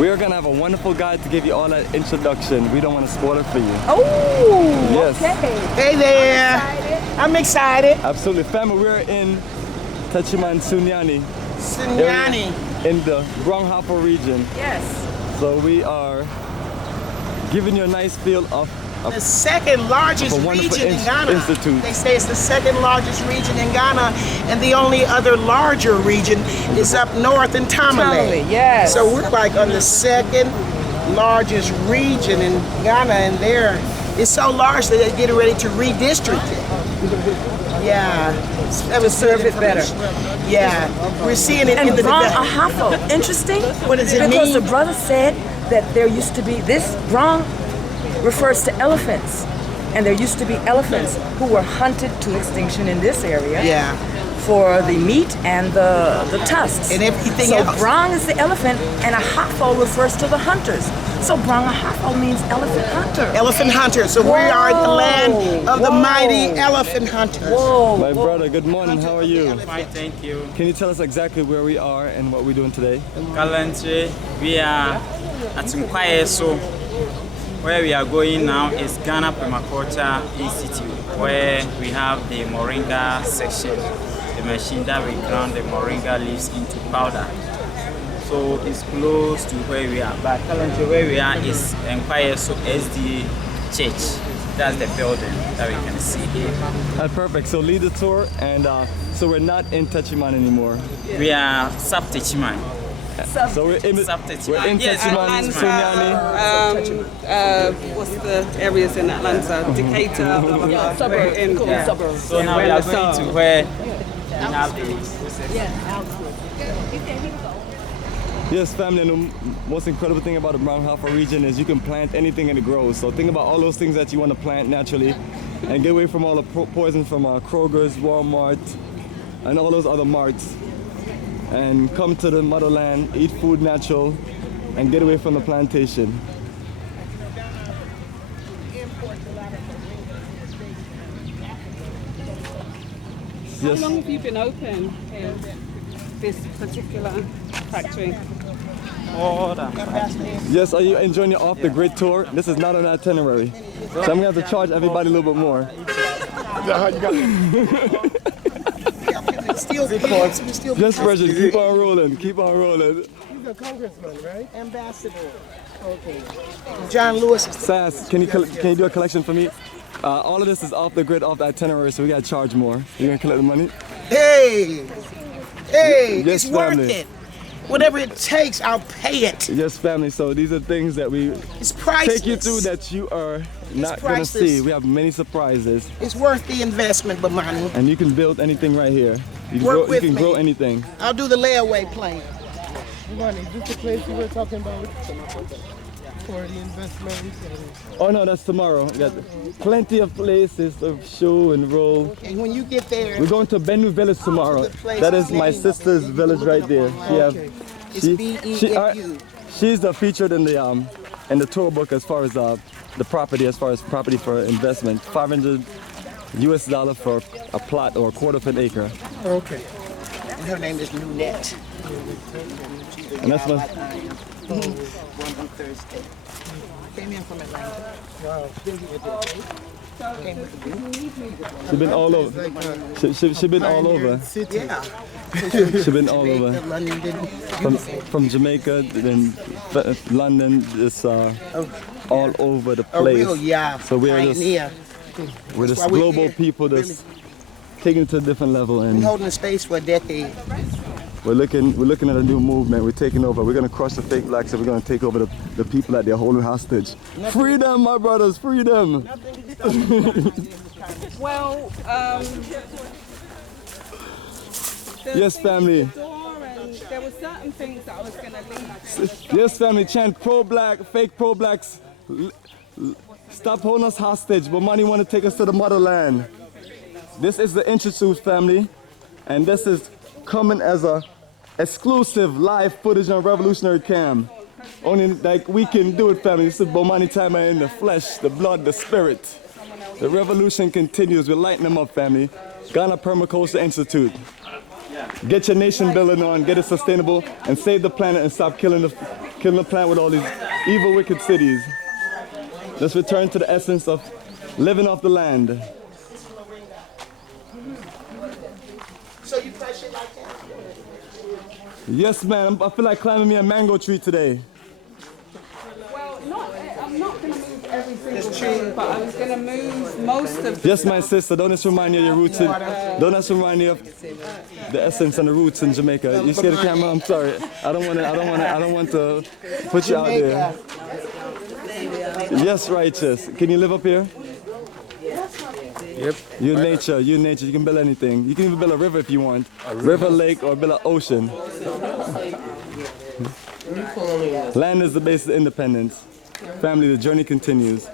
We're gonna have a wonderful guide to give you all that introduction. We don't want to spoil it for you. Oh, yes. Okay. Hey there. I'm excited. Absolutely. Family, we're in Tachiman Sunyani. Sunyani. In the Brong-Ahafo region. Yes. So we are giving you a nice feel of the second largest region in Ghana. Institute. They say it's the second largest region in Ghana, and the only other larger region is up north in Tamale. Yes. So we're like on the second largest region in Ghana, and there it's so large that they're getting ready to redistrict it. Yeah. To serve it better. Yeah. We're seeing it in the Brong-Ahafo. Interesting. What does it mean? Because the brother said that there used to be this Brong refers to elephants, and there used to be elephants who were hunted to extinction in this area. Yeah. For the meat and the tusks. And everything so else. Brong is the elephant, and Ahafo refers to the hunters. So Brong-Ahafo means elephant hunter. Elephant hunter. So we are in the land of the mighty elephant hunters. Whoa. My brother, good morning. How are you? Fine, thank you. Can you tell us exactly where we are and what we're doing today? Currently, we are at Nkwayeso. Where we are going now is Ghana Permaculture Institute, where we have the moringa section, the machine that we ground the moringa leaves into powder. So it's close to where we are. But currently where we are is Nkwayeso SD Church. That's the building that we can see here. Perfect. So lead the tour, and so we're not in Tachiman anymore. We are Sub Tachiman. So we're in Tachiman, Sunyani. What's the areas in Atlanta? Decatur, blah, blah, blah. Suburbs. So now we are going to where we have the Yes, family, and the most incredible thing about the Brong-Ahafo region is you can plant anything and it grows. So think about all those things that you want to plant naturally and get away from all the poison from Kroger's, Walmart, and all those other marts. And come to the motherland, eat food natural, and get away from the plantation. How long have you been open in this particular factory? Yes, are you enjoying your off-the-grid tour? This is not an itinerary. So I'm going to have to charge everybody a little bit more. Just pressure, keep on rolling, keep on rolling. He's a congressman, right? Ambassador. Okay. John Lewis. Sass, can you do a collection for me? All of this is off the grid, off the itinerary, so we gotta charge more. You gonna collect the money? Hey, yes, it's family. worth it. Whatever it takes, I'll pay it. Yes, family. So these are things that we take you through that you are not gonna see. We have many surprises. It's worth the investment, Bamani. And you can build anything right here. You can grow anything. I'll do the layaway plan. Bamani, is this the place you were talking about for the investments? Oh no, that's tomorrow. We got plenty of places to show and roll. And when you get there, we're going to Benue Village tomorrow. That is my sister's village right there. She's featured in the tour book as far as the property, for investment. $500 for a plot or a quarter of an acre. Okay. And her name is Nunette. And that's what. One on Thursday. Came in from Atlanta. Wow. She's been all over. She's been all over. Yeah. She's been all over. From Jamaica, then London, it's all over the place. So we're just global people that's taking it to a different level. And we're holding the space for a decade. We're looking at a new movement. We're taking over. We're gonna crush the fake blacks, and we're gonna take over the people that they're holding hostage. Freedom, my brothers, freedom. Well, yes, family. There were certain things that I was gonna leave. Yes, family. Chant pro-black, fake pro-blacks. Stop holding us hostage. But money want to take us to the motherland. This is the Institute, family, and this is coming as a exclusive live footage on Revolutionary Cam. Only like we can do it, family. This is Bomani time in the flesh, the blood, the spirit. The revolution continues. We're lighting them up, family. Ghana Permaculture Institute. Get your nation building on, get it sustainable, and save the planet and stop killing killing the planet with all these evil, wicked cities. Let's return to the essence of living off the land. So you press it like that? Yes, man. I feel like climbing me a mango tree today. Well, I'm not going to move every single thing, but I was going to move most of the Yes, my sister. Don't just remind you of your roots. Don't just remind you of the essence and the roots in Jamaica. You scared the camera? I'm sorry. I don't want to put you out there. Yes, righteous. Can you live up here? Yep. You nature. You can build anything. You can even build a river if you want. River, lake, or build an ocean. Land is the basis of independence. Family, the journey continues.